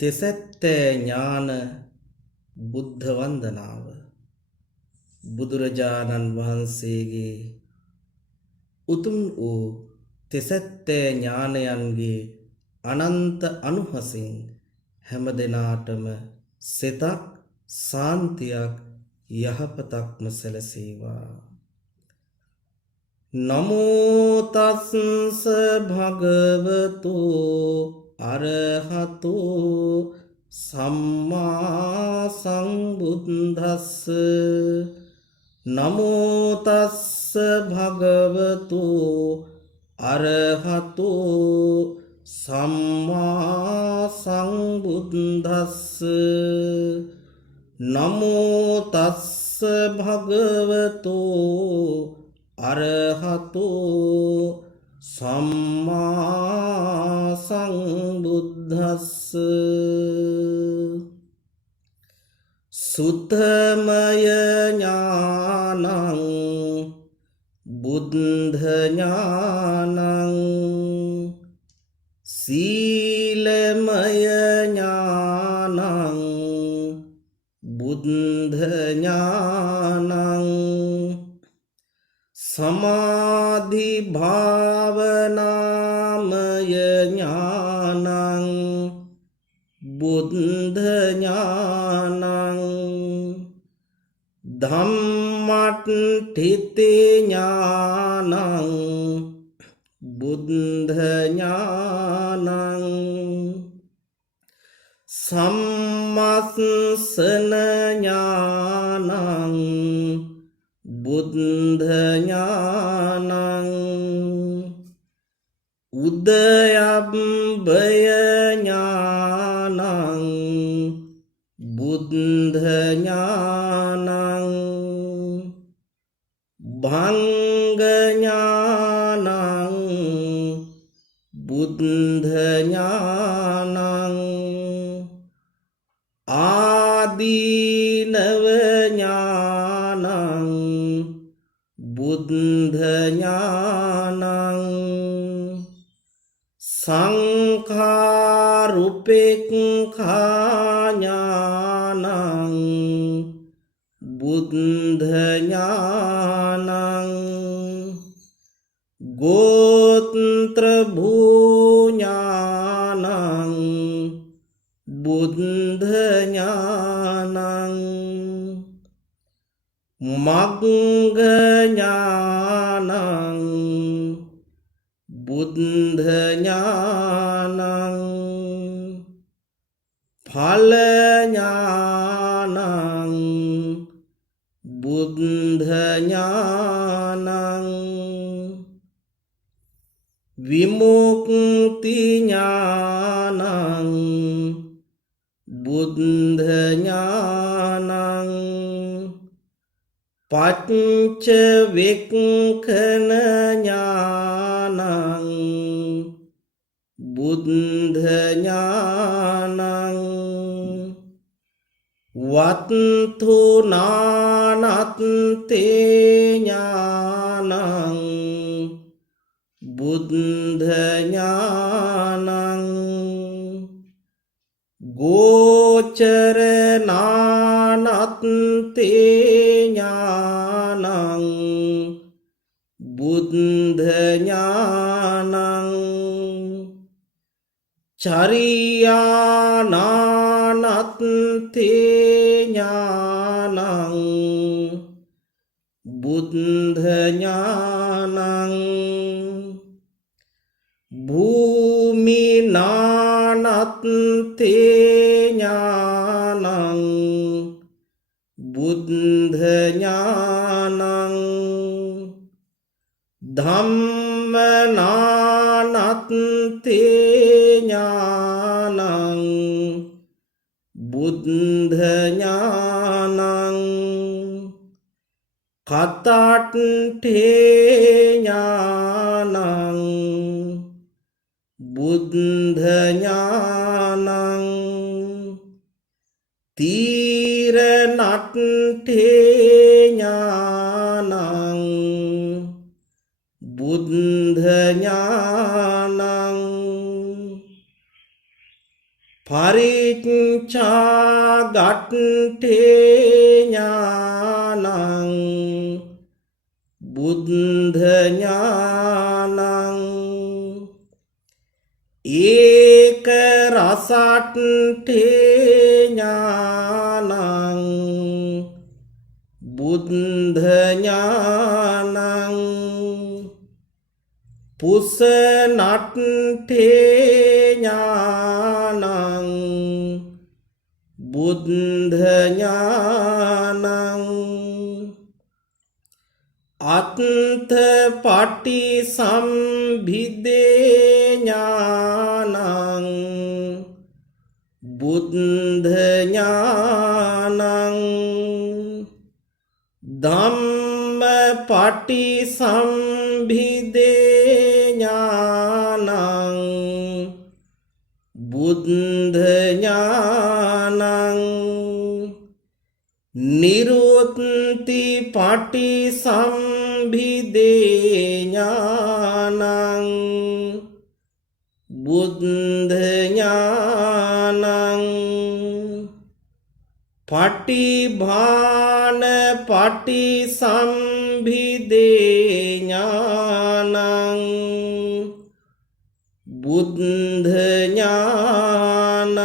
තෙසැත්තෑ ඥාන බුද්ධ වන්දනාව බුදුරජාණන් වහන්සේගේ උතුම් වූ තෙසැත්තෑ ඥානයන්ගේ අනන්ත අනුහසින් හැම දෙනාටම සිතක් සාන්තියක් යහපතක්ම සැලසේවා. නමෝ තස්ස භගවතු අරහතු සම්මා සම්බුද්දස්ස. නමෝ තස්ස භගවතු අරහතු සම්මා සම්බුද්දස්ස. නමෝ තස්ස භගවතු අරහතු සම්මා සම්බුද්දස්ස. සුතමය ඥානං බුද්ධ ඥානං. සීලමය ඥානං බුද්ධ ඥානං. සමාධි භාවනාමය ඥානං බුද්ධ ඥානං. ධම්මට්ඨිති ඥානං බුද්ධ ඥානං. සම්මස්සන ඥානං බුද්ධ ඥානං. උදයබ්බය ඥානං බුද්ධ ඥානං. භංග ඥානං බුද්ධ ඥානං. ආදීනව ඥානං බුද්ධ ඥානං. සංඛාරුපේක්ඛා ඥානං බුද්ධ ඥානං. ගෝත්‍ර භූ ඥානං බුද්ධ ඥානං. මග්ග ඥානං බුද්ධ ඥානං. ඵල ඥානං බුද්ධ ඥානං. විමුක්ති ඥානං බුද්ධ ඥානං. පච්ච වෙක්ඛන ඥානං බුද්ධ ඥානං. වත්තු නානත්තේ ඥානං බුද්ධ ඥානං. ගෝචර නානත්තේ ඥානං බුද්ධ ඥානං. චරියානානත්තේ ඥානං බුද්ධ ඥානං. භූමිනානත්තේ ඥානං බුද්ධ ඥානං. ධම්මනානත්තේ ඥානං බුද්ධ ඥානං. කතට්ඨේ ඥානං බුද්ධ ඥානං. තීරණට්ඨේ ඥානං බුද්ධ ඥානං. පරිච්ඡාගට්ඨේ ඥානං බුද්ධ ඥානං ඒක රසට්ඨේ ඥානං බුද්ධ ඥානං පුසනට්ඨේ ඥානං බුද්ධ ඥානං අත්ථ පටි සම්භිදේ ඥානං බුද්ධ ඥානං ධම්ම පටි සම්භිදේ ඥානං බුද්ධ ඥානං නිරුත්ති පටි සම්භිදේ ඥානං බුද්ධ ඥානං පටිභාන පටි සම්භිදේ ඥානං බුද්ධ ඥානං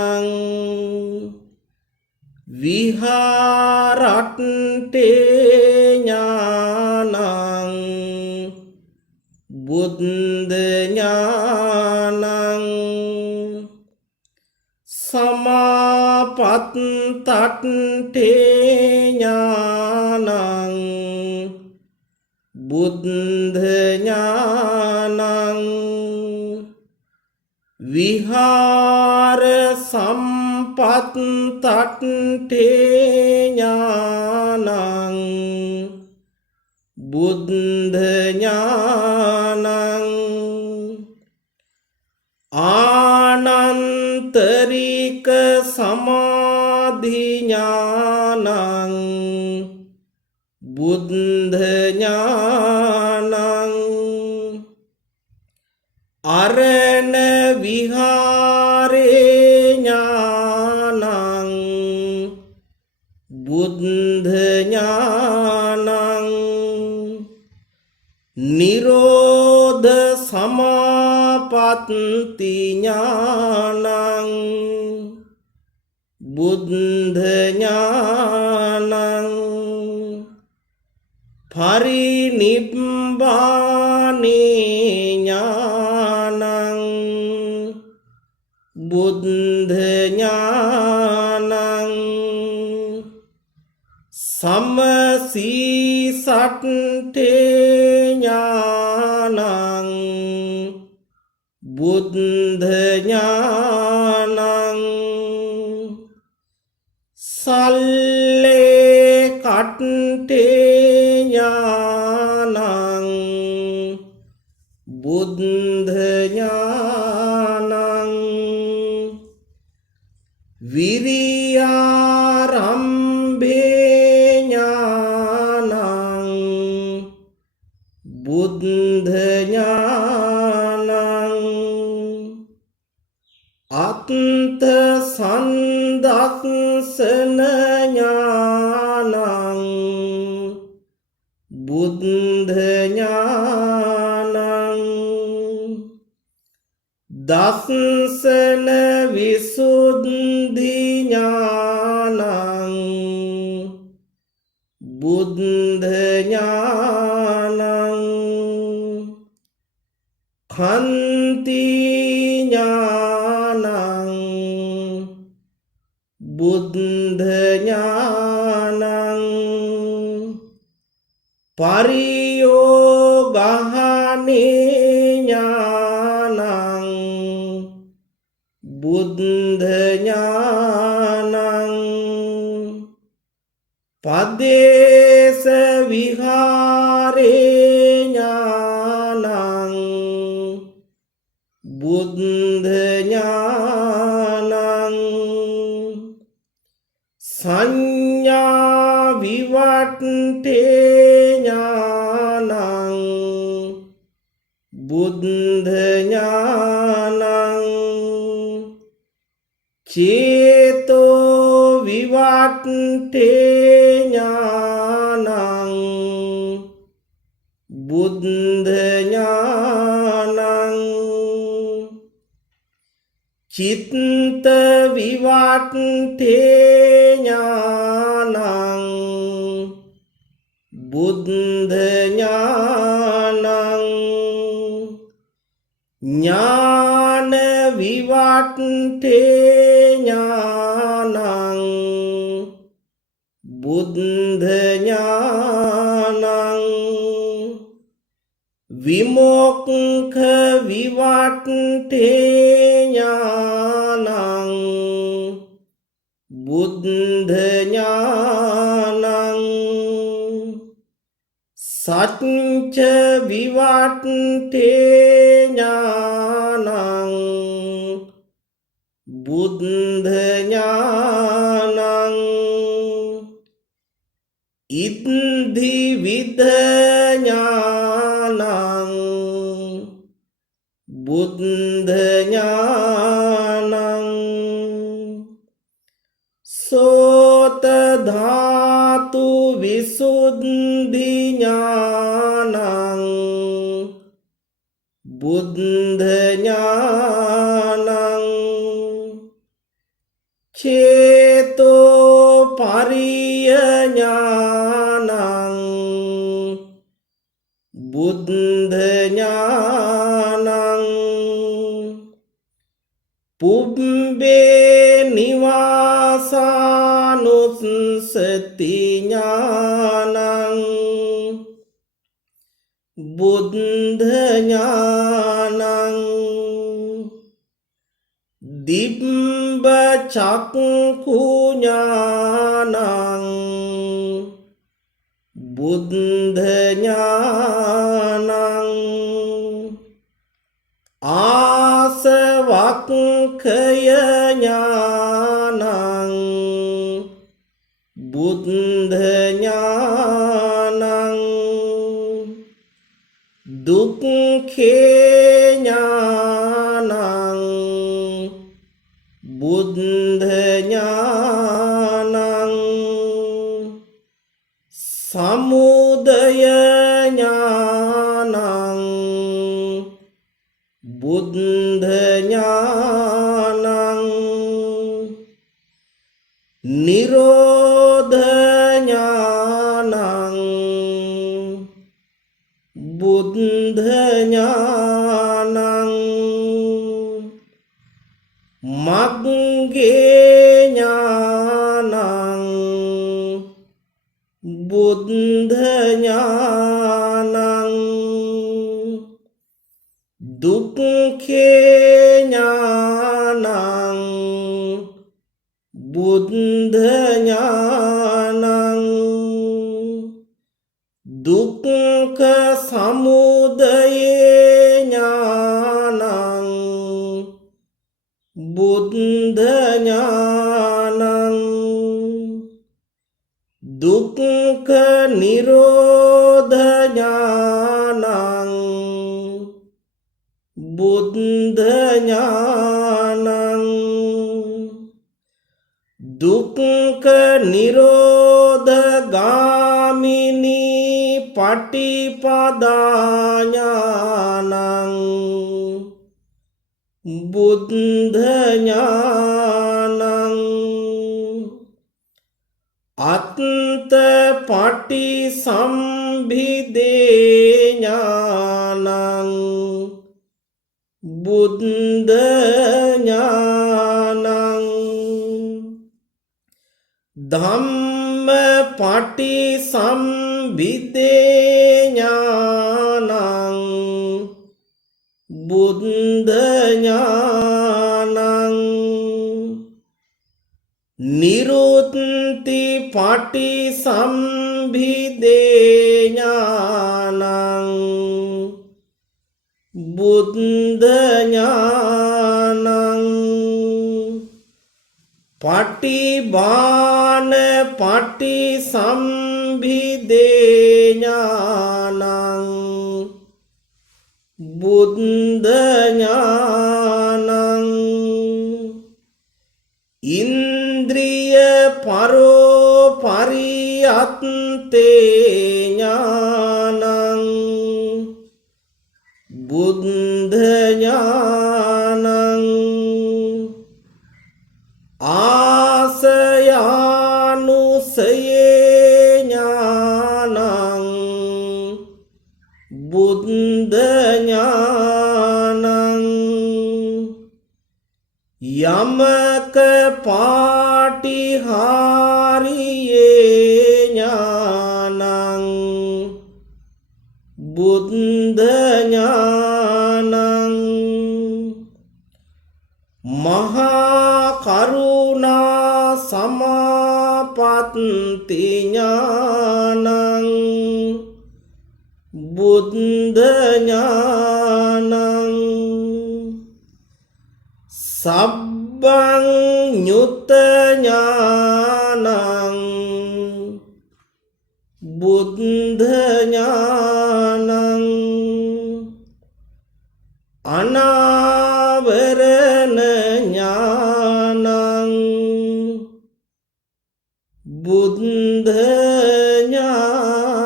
විහාරට්ඨේ ඥානං බුද්ධ ඥානං සමාපත්තට්ඨේ ඥානං බුද්ධ ඥානං විහාර සම්පත්තට්ඨේ ඥානං බුද්ධ ඥානං ආනන්තරික සමාධි ඥානං බුද්ධ ඥානං අරණ විහාරේ ඥානං බුද්ධ ඥානං නිරෝධ සමාපatti ඥානං බුද්ධ ඥානං පරිනිබ්බානේ ඥානං බුද්ධ ඥානං සමසීසට්ඨේ ඥානං බුද්ධ ඥානං සල්ලේ කට්ඨේ ඥානං බුද්ධ ඥානං විරියාරම්භේ ඥානං බුද්ධ ඥානං අත්ථ සන්දස්සන ඥානං බුද්ධ ඥානං දස්සන විසුද්ධි ඥානං බුද්ධ ඥානං ඛන්ති ඥානං බුද්ධ ඥානං පරියෝගහනේ ඥානං බුද්ධ ඥානං පදේශ විහාරේ ඥානං බුද්ධ ඥානං සංඥා විවට්ඨේ ඥානං බුද්ධ ඥානං චේතෝ විවට්ඨේ ඥානං බුද්ධ ඥානං චිත්ත විවට්ඨේ ඥානං බුද්ධ ඥානං ඥාන විවට්ඨේ ඥානං බුද්ධ ඥානං විමෝක්ඛ විවට්ඨේ ඥානං බුද්ධ ඥානං සච්ච විවට්ඨේ ඥානං බුද්ධ ඥානං ඉද්ධි විද ඥානං බුද්ධ ඥානං සෝත ධාතු විසුද්ධි ඥානං බුද්ධ ඥානං චේතෝ පරිය ඥානං බුද්ධ ඥානං පුබ්බේ නිවාසානුස්සති ඥානං බුද්ධ ඥානං දිබ්බ චක්ඛු ඥානං බුද්ධ ඥානං ආසවක්ඛය ඥානං බුද්ධ ඥානං දුක්ඛේ ඥානං බුද්ධ ඥානං සමුදය ඥානං බුද්ධ ඥානං නිරෝධ ඥානං බුද්ධ ඥානං මග්ගේ ඥානං බුද්ධ ඥානං දුක්ඛේ ඥානං බුද්ධ ඥානං දුක්ඛ සමුදය ඥානං බුද්ධ ඥානං දුක්ඛ නිරෝධ ඥානං බුද්ධ ඥානං දුක්ඛ නිරෝධ ගාමිනී පටිපදා ඥානං බුද්ධ ඥානං අත්ත පටිසම්භිදේ ඥානං බුද්ධ ඥානං ධම්ම පටිසම්භිදේ ඥානං බුද්ධ ඥානං නිරුත්ති පටිසම්භිදේ ඥානං බුද්ධ ඥානං පටිභාන පටිසම්භිදේ ඥානං බුද්ධ ඥානං ඉන්ද්‍රිය පරෝපරියත්තේ ඥානං බුද්ධ ඥානං ආසයානුසයේ ඥානං බුද්ධ ඥානං යමක පාටිහාරියේ ඥානං බුද්ධ ඥානං මහා කරුණා සමාපත්ති ඥානං බුද්ධ ඥානං සබ්බං ඤුත ඥානං බුද්ධ ඥානං අනාවරණ ඥානං බුද්ධ ඥානං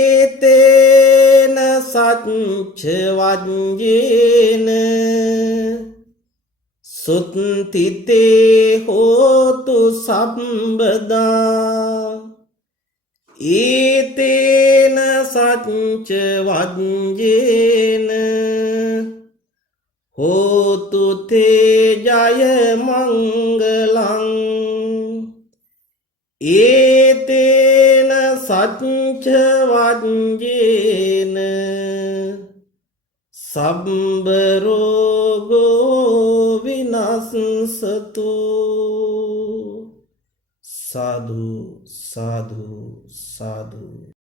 ඒතේන සච්ච වජ්ජේන සුත්තිතේ හෝතු සම්බදා ඒතේන සච්ච වජ්ජේන හෝතු තේ ජය මංගලං ඒතේන සච්ච වජ්ජේන සබ්බ රෝගෝ විනස්සතු සාදු සාදු සාදු